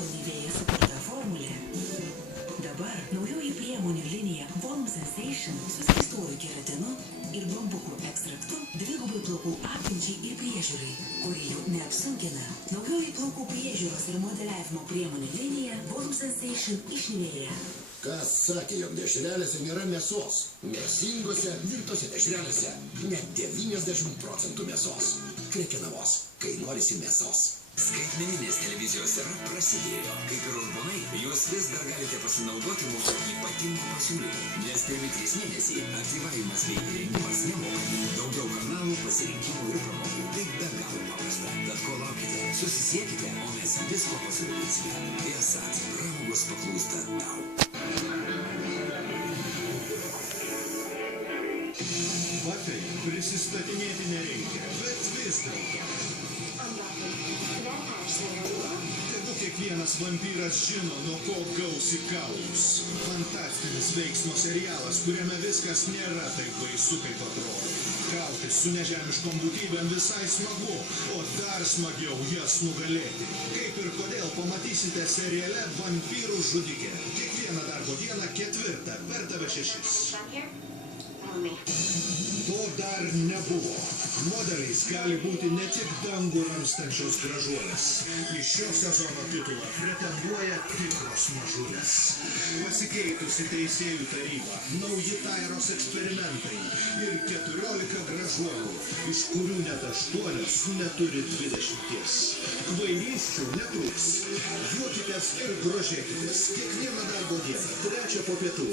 Nivea sukurta formulė. Dabar naujoji priemonių linija Volume Sensation su skaistuoju keratinu ir bambukų ekstraktu dvigubai plaukų apimčiai ir priežiūrai, kuri jų neapsunkina. Naujoji plaukų priežiūros ir modeliavimo priemonių linija Volume Sensation iš Nivea. Kas sakė, jog dešrelėse nėra mėsos? Mėsingose virtose dešrelėse net 90% mėsos. Krekenavos, kai norisi mėsos. Skaitmeninės televizijos era prasidėjo. Kaip ir užbonai, jūs vis dar galite pasinaudoti mūsų ypatingų pasiūlymų, nes pirmi 3 mėnesiai aktyvavimas bei įrengimas nemokami. Daugiau kanalų, pasirinkimų ir pramogų. Tai be galo paprasta. Tad ko laukite? Susisiekite, o mes visko pasirūpinsime. Viasat, pramogos paklūsta tau. Matai, prisistatinėti nereikia, bet vis dėlto. Tegu kiekvienas vampyras žino, nuo ko gausi kaulus. Fantastinis veiksmo serialas, kuriame viskas nėra taip baisu, kaip atrodo. Kautis su nežemiškom būtybėm visai smagu, o dar smagiau jas nugalėti. Kaip ir kodėl pamatysite seriale Vampyrų žudikė. Kiekvieną darbo dieną 4 per TV6. To dar nebuvo. Modeliais gali būti ne tik dangų ramstančios gražuolės. Į šio sezono titulą pretenduoja tikros mažulės. Pasikeitusi teisėjų taryba, nauji Tairos eksperimentai ir 14 gražuolių, iš kurių net 8 neturi 20. Kvailysčių netrūks. Juokitės ir grožėkitės kiekvieną darbo dieną, 3 po pietų.